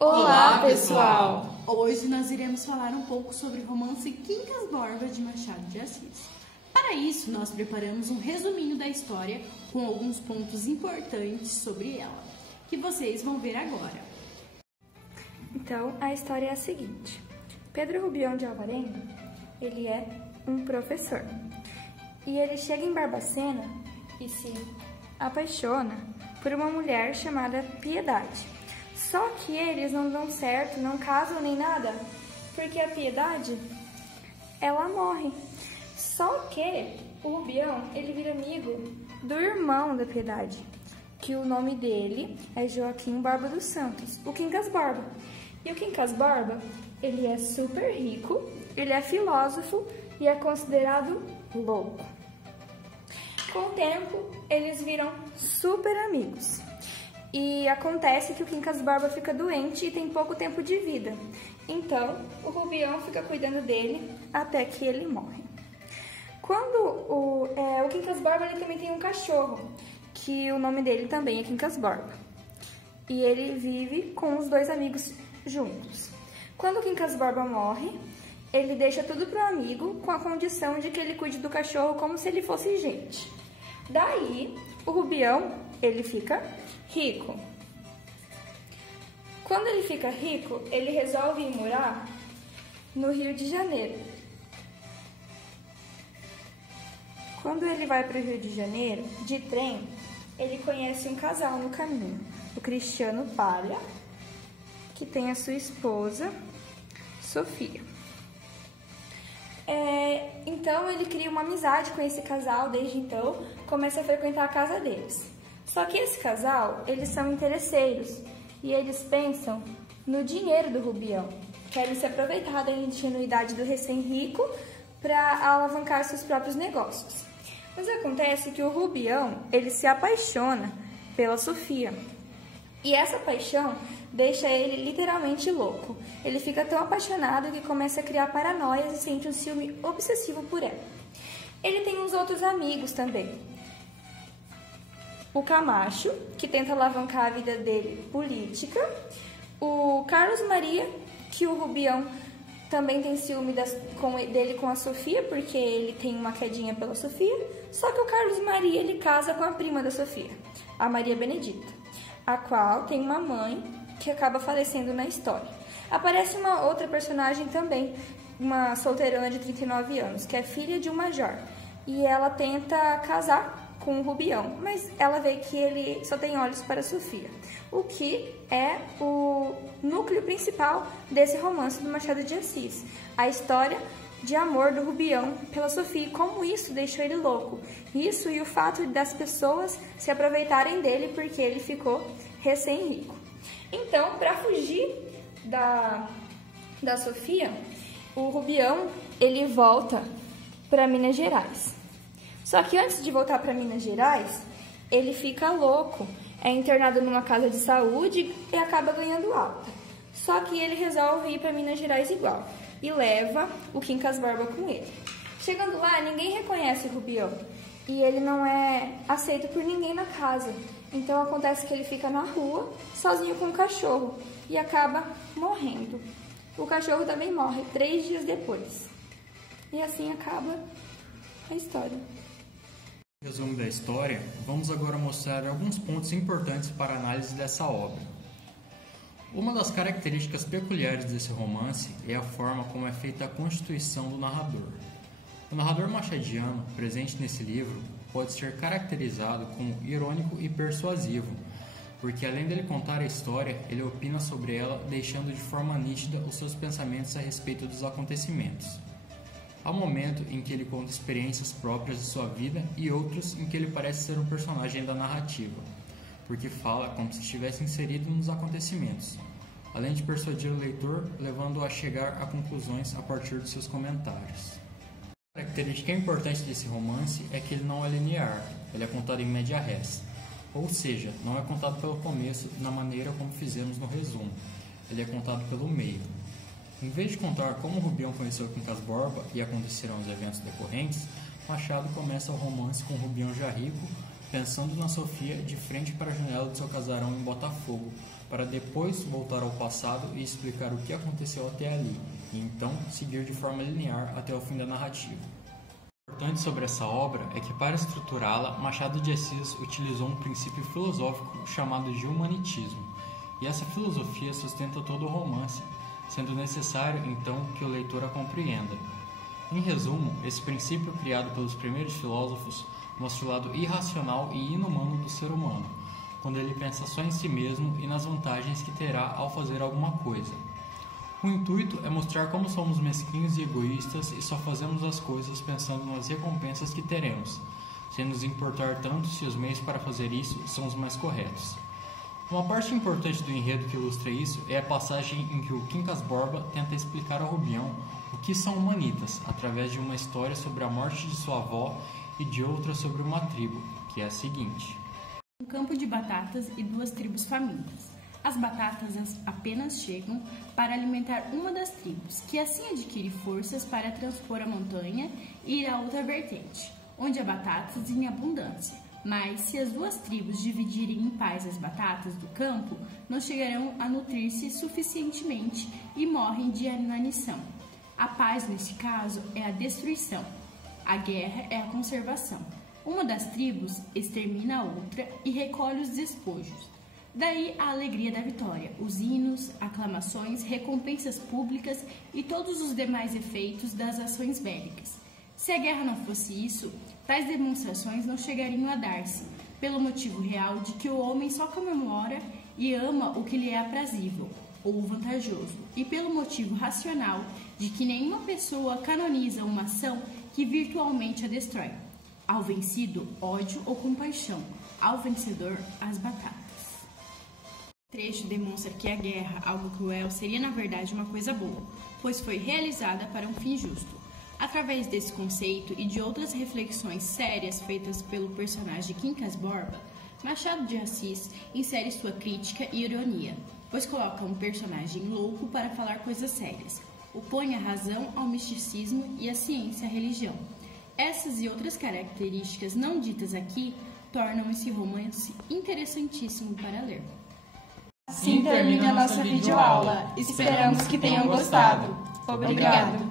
Olá, pessoal! Hoje nós iremos falar um pouco sobre o romance Quincas Borba de Machado de Assis. Para isso, nós preparamos um resuminho da história com alguns pontos importantes sobre ela, que vocês vão ver agora. Então, a história é a seguinte. Pedro Rubião de Alvarenga, ele é um professor. E ele chega em Barbacena e se apaixona por uma mulher chamada Piedade. Só que eles não dão certo, não casam nem nada, porque a Piedade, ela morre. Só que o Rubião, ele vira amigo do irmão da Piedade, que o nome dele é Joaquim Borba dos Santos, o Quincas Borba. E o Quincas Borba, ele é super rico, ele é filósofo e é considerado louco. Com o tempo, eles viram super amigos. E acontece que o Quincas Borba fica doente e tem pouco tempo de vida. Então, o Rubião fica cuidando dele até que ele morre. O Quincas Borba ele também tem um cachorro, que o nome dele também é Quincas Borba. E ele vive com os dois amigos juntos. Quando o Quincas Borba morre, ele deixa tudo pro amigo com a condição de que ele cuide do cachorro como se ele fosse gente. Daí, o Rubião, ele fica rico. Quando ele fica rico, ele resolve ir morar no Rio de Janeiro. Quando ele vai para o Rio de Janeiro, de trem, ele conhece um casal no caminho. O Cristiano Palha, que tem a sua esposa, Sofia. Então, ele cria uma amizade com esse casal, desde então, começa a frequentar a casa deles. Só que esse casal, eles são interesseiros e eles pensam no dinheiro do Rubião. Querem se aproveitar da ingenuidade do recém-rico para alavancar seus próprios negócios. Mas acontece que o Rubião, ele se apaixona pela Sofia. E essa paixão deixa ele literalmente louco. Ele fica tão apaixonado que começa a criar paranoias e sente um ciúme obsessivo por ela. Ele tem uns outros amigos também. O Camacho, que tenta alavancar a vida dele política. O Carlos Maria, que o Rubião também tem ciúme dele com a Sofia, porque ele tem uma quedinha pela Sofia. Só que o Carlos Maria, ele casa com a prima da Sofia, a Maria Benedita, a qual tem uma mãe que acaba falecendo na história. Aparece uma outra personagem também, uma solteirona de 39 anos, que é filha de um major. E ela tenta casar com o Rubião, mas ela vê que ele só tem olhos para a Sofia, o que é o núcleo principal desse romance do Machado de Assis, a história de amor do Rubião pela Sofia e como isso deixou ele louco. Isso e o fato das pessoas se aproveitarem dele porque ele ficou recém-rico. Então, para fugir da Sofia, o Rubião ele volta para Minas Gerais. Só que antes de voltar para Minas Gerais, ele fica louco, é internado numa casa de saúde e acaba ganhando alta. Só que ele resolve ir para Minas Gerais igual e leva o Quincas Borba com ele. Chegando lá, ninguém reconhece o Rubião e ele não é aceito por ninguém na casa. Então acontece que ele fica na rua, sozinho com o cachorro e acaba morrendo. O cachorro também morre 3 dias depois. E assim acaba a história. Resumo da história, vamos agora mostrar alguns pontos importantes para a análise dessa obra. Uma das características peculiares desse romance é a forma como é feita a constituição do narrador. O narrador machadiano, presente nesse livro, pode ser caracterizado como irônico e persuasivo, porque além dele contar a história, ele opina sobre ela, deixando de forma nítida os seus pensamentos a respeito dos acontecimentos. Há momentos em que ele conta experiências próprias de sua vida e outros em que ele parece ser um personagem da narrativa, porque fala como se estivesse inserido nos acontecimentos, além de persuadir o leitor, levando-o a chegar a conclusões a partir de seus comentários. A característica importante desse romance é que ele não é linear, ele é contado em média res, ou seja, não é contado pelo começo na maneira como fizemos no resumo, ele é contado pelo meio. Em vez de contar como Rubião conheceu Quincas Borba e aconteceram os eventos decorrentes, Machado começa o romance com Rubião já rico, pensando na Sofia de frente para a janela do seu casarão em Botafogo, para depois voltar ao passado e explicar o que aconteceu até ali, e então seguir de forma linear até o fim da narrativa. O importante sobre essa obra é que, para estruturá-la, Machado de Assis utilizou um princípio filosófico chamado de humanitismo, e essa filosofia sustenta todo o romance, sendo necessário, então, que o leitor a compreenda. Em resumo, esse princípio criado pelos primeiros filósofos mostra o lado irracional e inumano do ser humano, quando ele pensa só em si mesmo e nas vantagens que terá ao fazer alguma coisa. O intuito é mostrar como somos mesquinhos e egoístas e só fazemos as coisas pensando nas recompensas que teremos, sem nos importar tanto se os meios para fazer isso são os mais corretos. Uma parte importante do enredo que ilustra isso é a passagem em que o Quincas Borba tenta explicar ao Rubião o que são humanitas, através de uma história sobre a morte de sua avó e de outra sobre uma tribo, que é a seguinte. Um campo de batatas e 2 tribos famintas. As batatas apenas chegam para alimentar uma das tribos, que assim adquire forças para transpor a montanha e ir a outra vertente, onde há batatas em abundância. Mas, se as 2 tribos dividirem em paz as batatas do campo, não chegarão a nutrir-se suficientemente e morrem de inanição. A paz, nesse caso, é a destruição. A guerra é a conservação. Uma das tribos extermina a outra e recolhe os despojos. Daí a alegria da vitória, os hinos, aclamações, recompensas públicas e todos os demais efeitos das ações bélicas. Se a guerra não fosse isso, tais demonstrações não chegariam a dar-se, pelo motivo real de que o homem só comemora e ama o que lhe é aprazível ou vantajoso, e pelo motivo racional de que nenhuma pessoa canoniza uma ação que virtualmente a destrói. Ao vencido, ódio ou compaixão, ao vencedor, as batatas. O trecho demonstra que a guerra, algo cruel, seria na verdade uma coisa boa, pois foi realizada para um fim justo. Através desse conceito e de outras reflexões sérias feitas pelo personagem Quincas Borba, Machado de Assis insere sua crítica e ironia, pois coloca um personagem louco para falar coisas sérias, opõe a razão ao misticismo e a ciência à religião. Essas e outras características não ditas aqui tornam esse romance interessantíssimo para ler. Assim termina a nossa videoaula. Esperamos que tenham gostado. Obrigado!